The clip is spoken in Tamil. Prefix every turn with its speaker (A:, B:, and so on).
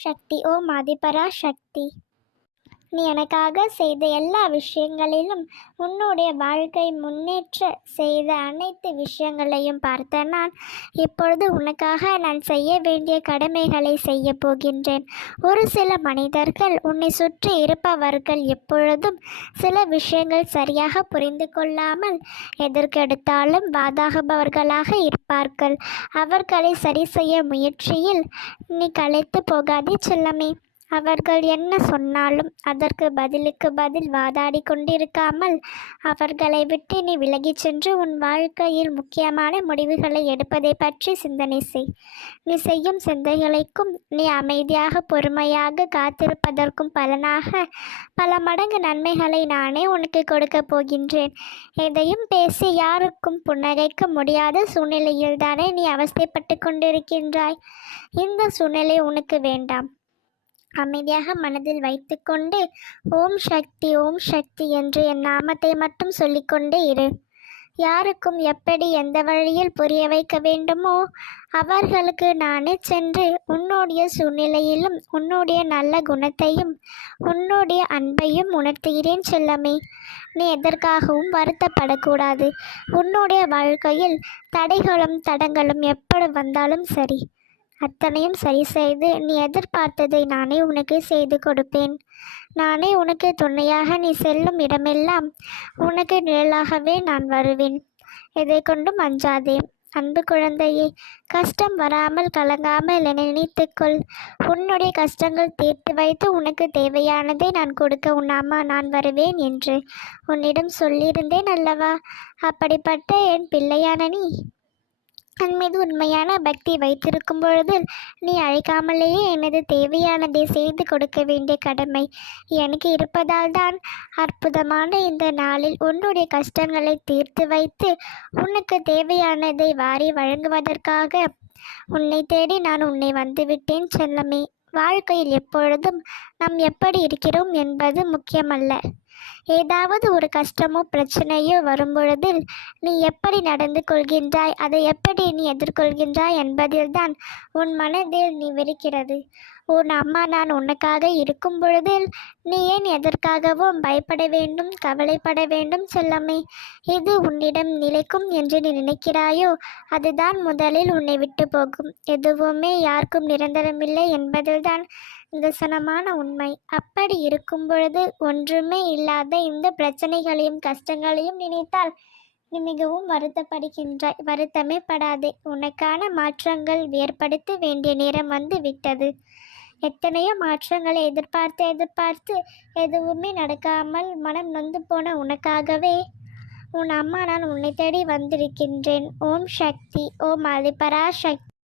A: சக்தி. ஓம் ஆதிபரா சக்தி. நீ எனக்காக செய்த எல்லா விஷயங்களிலும் உன்னுடைய வாழ்க்கை முன்னேற்ற செய்த அனைத்து விஷயங்களையும் பார்த்த நான் இப்பொழுது உனக்காக நான் செய்ய வேண்டிய கடமைகளை செய்ய போகின்றேன். ஒரு சில மனிதர்கள் உன்னை சுற்றி இருப்பவர்கள் எப்பொழுதும் சில விஷயங்கள் சரியாக புரிந்து கொள்ளாமல் எதற்கெடுத்தாலும் வாதாகுபவர்களாக இருப்பார்கள். அவர்களை சரி செய்ய முயற்சியில் நீ களைத்து போகாதே செல்லமே. அவர்கள் என்ன சொன்னாலும் அதற்கு பதிலுக்கு பதில் வாதாடி கொண்டிருக்காமல் அவர்களை விட்டு நீ விலகிச் சென்று உன் வாழ்க்கையில் முக்கியமான முடிவுகளை எடுப்பதை பற்றி சிந்தனை செய். நீ செய்யும் சிந்தைகளுக்கும் நீ அமைதியாக பொறுமையாக காத்திருப்பதற்கும் பலனாக பல மடங்கு நன்மைகளை நானே உனக்கு கொடுக்க போகின்றேன். எதையும் பேசி யாருக்கும் புன்னகைக்க முடியாத சூழ்நிலையில் தானே நீ அவஸ்தைப்பட்டு கொண்டிருக்கின்றாய். இந்த சூழ்நிலை உனக்கு வேண்டாம். அமைதியாக மனதில் வைத்துக்கொண்டு ஓம் சக்தி ஓம் சக்தி என்று என் நாமத்தை மட்டும் சொல்லிக்கொண்டே இரு. யாருக்கும் எப்படி எந்த வழியில் புரிய வைக்க வேண்டுமோ அவர்களுக்கு நானே சென்று உன்னுடைய சூழ்நிலையிலும் உன்னுடைய நல்ல குணத்தையும் உன்னுடைய அன்பையும் உணர்த்துகிறேன் செல்லமே. நீ எதற்காகவும் வருத்தப்படக்கூடாது. உன்னுடைய வாழ்க்கையில் தடைகளும் தடங்களும் எப்படி வந்தாலும் சரி. அத்தனையும் சரி செய்து நீ எதிர்பார்த்ததை நானே உனக்கு செய்து கொடுப்பேன். நானே உனக்கு துணையாக நீ செல்லும் இடமெல்லாம் உனக்கு நிழலாகவே நான் வருவேன். இதை கொண்டும் அஞ்சாதே அன்பு குழந்தையே கஷ்டம் வராமல் கலங்காமல் என நினைத்துக்கொள் உன்னுடைய கஷ்டங்கள் தீர்த்து வைத்து உனக்கு தேவையானதை நான் கொடுக்க உன் அம்மா நான் வருவேன் என்று உன்னிடம் சொல்லியிருந்தேன் அல்லவா? அப்படிப்பட்ட என் பிள்ளையான நீ என் மீது உண்மையான பக்தி வைத்திருக்கும் பொழுது நீ அழைக்காமலேயே எனது தேவையானதை செய்து கொடுக்க வேண்டிய கடமை எனக்கு இருப்பதால் தான் அற்புதமான இந்த நாளில் உன்னுடைய கஷ்டங்களை தீர்த்து வைத்து உனக்கு தேவையானதை வாரி வழங்குவதற்காக உன்னை தேடி நான் உன்னை வந்துவிட்டேன் செல்லமே. வாழ்க்கையில் எப்பொழுதும் நாம் எப்படி இருக்கிறோம் என்பது முக்கியமல்ல. ஏதாவது ஒரு கஷ்டமோ பிரச்சனையோ வரும்பொழுது நீ எப்படி நடந்து கொள்கின்றாய் அதை எப்படி நீ எதிர்கொள்கின்றாய் என்பதில்தான் உன் மனதில் நீ வெறுக்கிறது உன் அம்மா நான் உனக்காக இருக்கும் பொழுதில் நீ ஏன் எதற்காகவும் பயப்பட வேண்டும் கவலைப்பட வேண்டும் செல்லமே இது உன்னிடம் நிலைக்கும் என்று நீ நினைக்கிறாயோ அதுதான் முதலில் உன்னை விட்டு போகும். எதுவுமே யாருக்கும் நிரந்தரமில்லை என்பதில்தான் நிதர்சனமான உண்மை. அப்படி இருக்கும் பொழுது ஒன்றுமே இல்லாத இந்த பிரச்சனைகளையும் கஷ்டங்களையும் நினைத்தால் நீ மிகவும் வருத்தப்படுகின்றாய் வருத்தமே படாதே. உனக்கான மாற்றங்கள் ஏற்படுத்த வேண்டிய நேரம் வந்து விட்டது. எத்தனையோ மாற்றங்களை எதிர்பார்த்து எதிர்பார்த்து எதுவுமே நடக்காமல் மனம் நொந்து போன உனக்காகவே உன் அம்மா நான் உன்னை தேடி வந்திருக்கின்றேன். ஓம் சக்தி. ஓம் அதிபரா சக்தி.